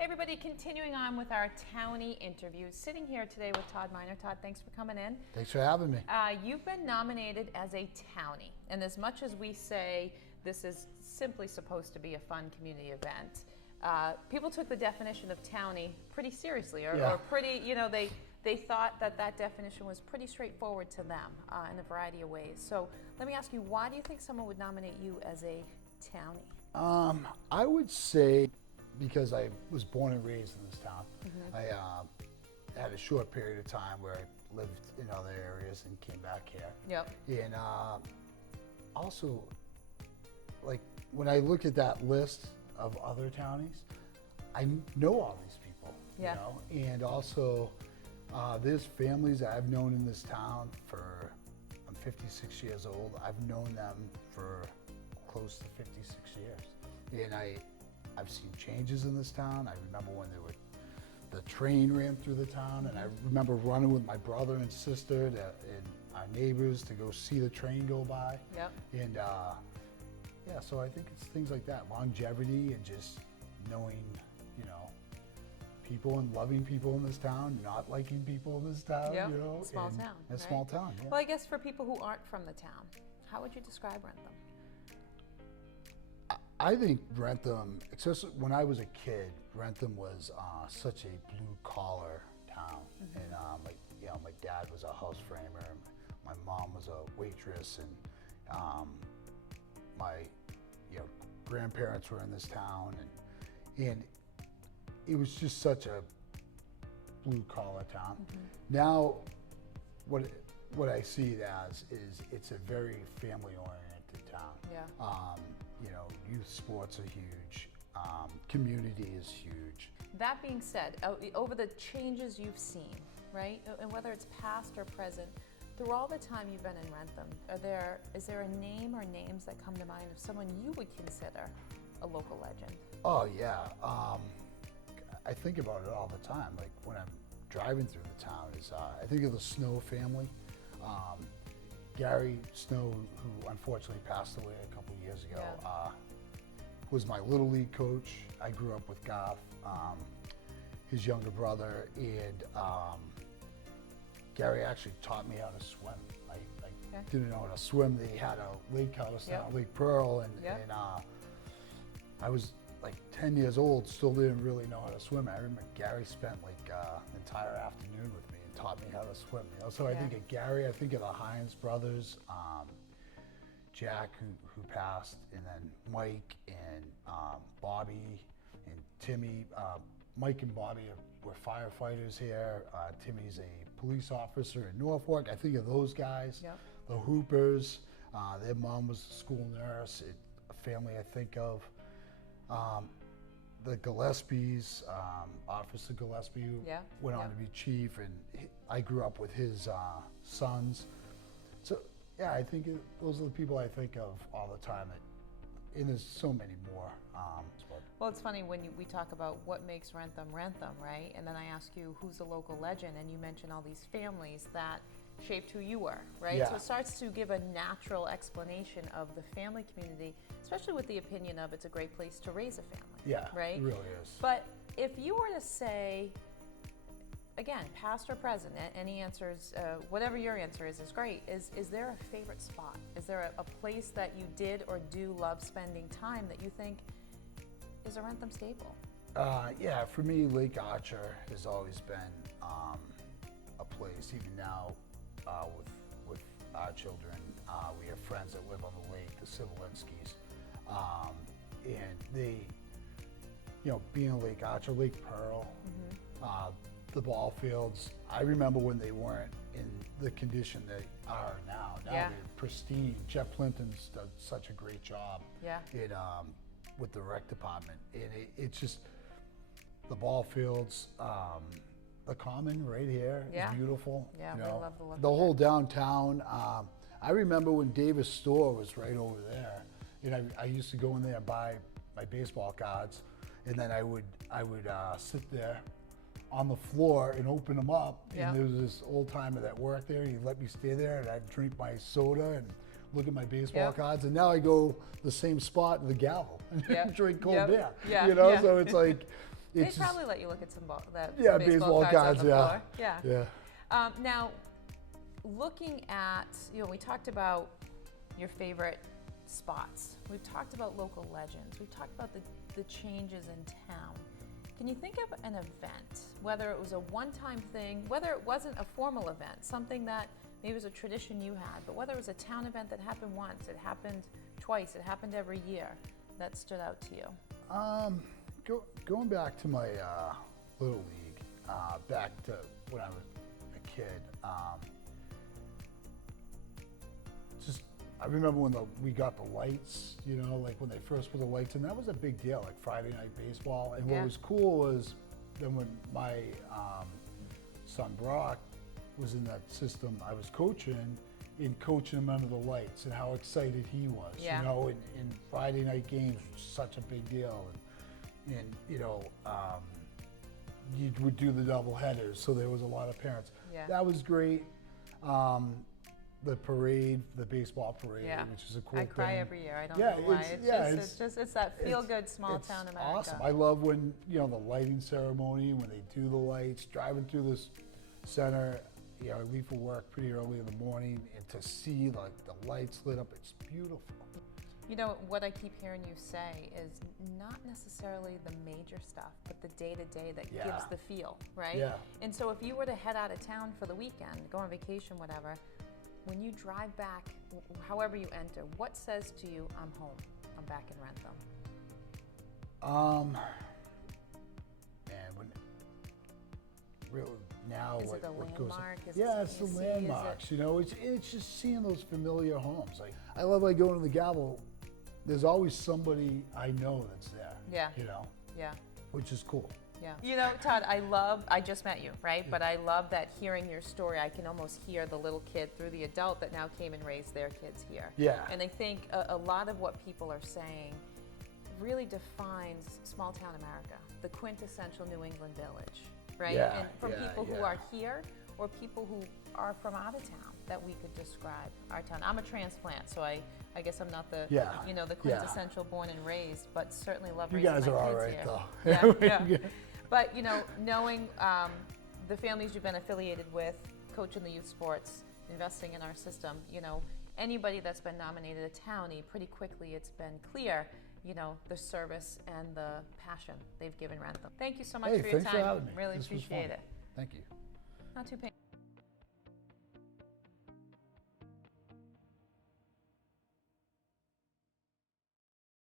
Hey everybody, continuing on with our Townie interviews. Sitting here today with Todd Miner. Todd, thanks for coming in. Thanks for having me. You've been nominated as a Townie, and as much as we say this is simply supposed to be a fun community event, people took the definition of Townie pretty seriously, or pretty, they thought that definition was pretty straightforward to them in a variety of ways. So let me ask you, why do you think someone would nominate you as a Townie? I would say because I was born and raised in this town. Mm-hmm. I had a short period of time where I lived in other areas and came back here. Yep. And also, like, when I look at that list of other townies, I know all these people, Yeah. you know? And also, there's families that I've known in this town for, I'm 56 years old. I've known them for close to 56 years. And I've seen changes in this town. I remember when the train ran through the town, and I remember running with my brother and sister and our neighbors to go see the train go by. Yep. And yeah, so I think it's things like that, longevity and just knowing, people and loving people in this town, not liking people in this town, Yep. A Small town, A right? small town, yeah. Well, I guess for people who aren't from the town, how would you describe Wrentham? I think Wrentham, especially when I was a kid, Wrentham was such a blue collar town. Mm-hmm. And my dad was a house framer, and my mom was a waitress, and my grandparents were in this town, and it was just such a blue collar town. Mm-hmm. Now, what I see it as is it's a very family oriented town. Yeah. Youth sports are huge. Community is huge. That being said, over the changes you've seen, right, and whether it's past or present, through all the time you've been in Wrentham, is there a name or names that come to mind of someone you would consider a local legend? Oh yeah, I think about it all the time. Like when I'm driving through the town, I think of the Snow family. Gary Snow, who unfortunately passed away a couple years ago, was my Little League coach. I grew up with Garth, his younger brother, and Gary actually taught me how to swim. I didn't know how to swim. They had a lake house down Lake Pearl, and I was like 10 years old, still didn't really know how to swim. I remember Gary spent like an entire afternoon with me and taught me how to swim. So I think of Gary, I think of the Hines brothers, Jack, who passed, and then Mike and Bobby and Timmy. Mike and Bobby were firefighters here. Timmy's a police officer in Norfolk. I think of those guys. Yep. The Hoopers, their mom was a school nurse. A family I think of. The Gillespies, Officer Gillespie, who went on to be chief, and I grew up with his sons. So yeah, I think those are the people I think of all the time. And there's so many more. Well, it's funny when we talk about what makes Wrentham, right? And then I ask you who's the local legend, and you mention all these families that shaped who you were, right? Yeah. So it starts to give a natural explanation of the family community, especially with the opinion of it's a great place to raise a family. Yeah, right? It really is. But if you were to say, again, past or present, any answers, whatever your answer is great. Is there a favorite spot? Is there a place that you did or do love spending time that you think is a Wrentham staple? Yeah, for me, Lake Archer has always been a place. Even now, with our children, we have friends that live on the lake, the Sivolinskis, and they, being in Lake Archer, Lake Pearl, the ball fields. I remember when they weren't in the condition they are now. Now they're pristine. Jeff Plimpton's done such a great job with the rec department. And it's just the ball fields, the common right here is beautiful. Yeah, we love the look. The whole downtown. I remember when Davis store was right over there. I used to go in there and buy my baseball cards, and then I would sit there on the floor and open them up. And there was this old timer that worked there. He'd let me stay there, and I'd drink my soda and look at my baseball cards. And now I go the same spot, the Gavel, and drink cold beer. So it's like, They'd It's probably let you look at some Yeah, some baseball cards cards, on the yeah. floor. Yeah. Yeah. Now, looking at, we talked about your favorite spots. We've talked about local legends. We've talked about the changes in town. Can you think of an event, whether it was a one-time thing, whether it wasn't a formal event, something that maybe was a tradition you had, but whether it was a town event that happened once, it happened twice, it happened every year, that stood out to you? Going back to my Little League, back to when I was a kid, I remember when we got the lights, like when they first put the lights in, that was a big deal, like Friday night baseball. And what was cool was then when my son Brock was in that system, I was coaching him under the lights and how excited he was. And Friday night games was such a big deal. And you would do the double headers, so there was a lot of parents. Yeah. That was great. The parade, the baseball parade, which is a cool thing. I cry every year. I don't know why. It's that feel-good small town America. It's awesome. I love when the lighting ceremony, when they do the lights, driving through this center. I leave for work pretty early in the morning, and to see like the lights lit up, it's beautiful. What I keep hearing you say is not necessarily the major stuff, but the day-to-day that gives the feel, right? Yeah. And so if you were to head out of town for the weekend, go on vacation, whatever, when you drive back, however you enter, what says to you, I'm home, I'm back in Wrentham? Really now is it the landmark? It's the landmarks. It's just seeing those familiar homes. Like I love going to the Gavel. There's always somebody I know that's there. Yeah. Yeah. Which is cool. Yeah. Todd, I just met you, right? But I love that hearing your story, I can almost hear the little kid through the adult that now came and raised their kids here. Yeah. And I think a lot of what people are saying really defines small town America, the quintessential New England village, right? Yeah, and from people who are here or people who are from out of town that we could describe our town. I'm a transplant, so I guess I'm not the the quintessential born and raised, but certainly love raising my kids here. You guys are all right though. Yeah. But knowing the families you've been affiliated with, coaching the youth sports, investing in our system, anybody that's been nominated a Townie, pretty quickly it's been clear, the service and the passion they've given Wrentham. Thank you so much for your time. Thanks for having me. Really appreciate it. Thank you. Not too painful.